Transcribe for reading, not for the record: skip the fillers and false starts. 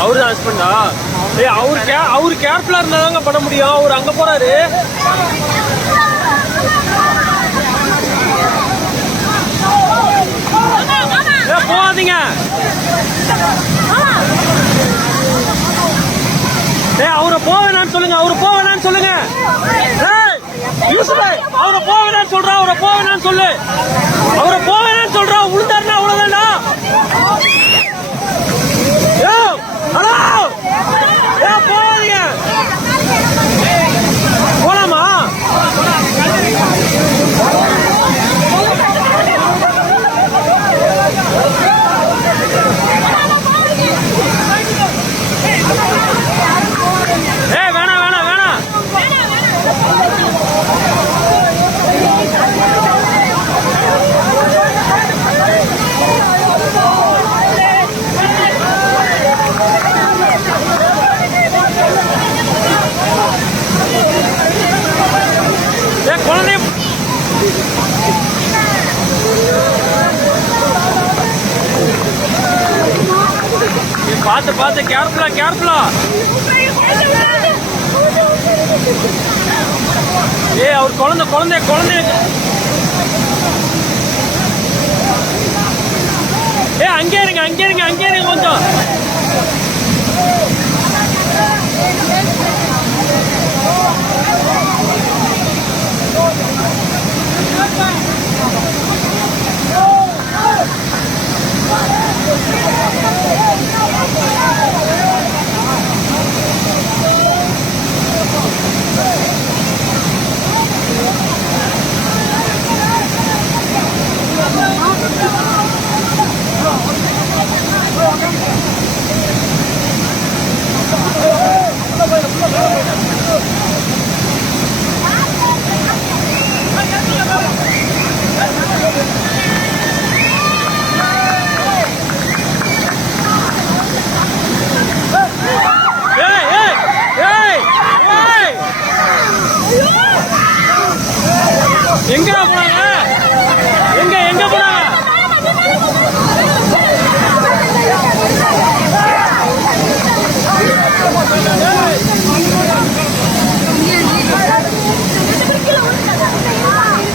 அவரு தான் ஹஸ்பண்டா? ஏய் அவரு கேர்ஃபுல்லா இருந்தாதாங்க பண்ண முடியும். அவர் அங்க போறாரு. போகாதீங்க. அவரை போவேனான்னு சொல்லுங்க. அவரை போவேனான்னு சொல்லுங்க. அவரை போவேனான்னு சொல்றா. அவரை போவேனான்னு சொல்லு. அவரை போவேனான்னு சொல்றா. உளுந்தாருன்னா அவ்வளவுதானா? போகாதீங்க. போலாமா? பார்த்து பார்த்து கேர்ஃபுல்லா கேர்ஃபுல்லா. அவர் குழந்தை அங்கே இருங்க கொஞ்சம்.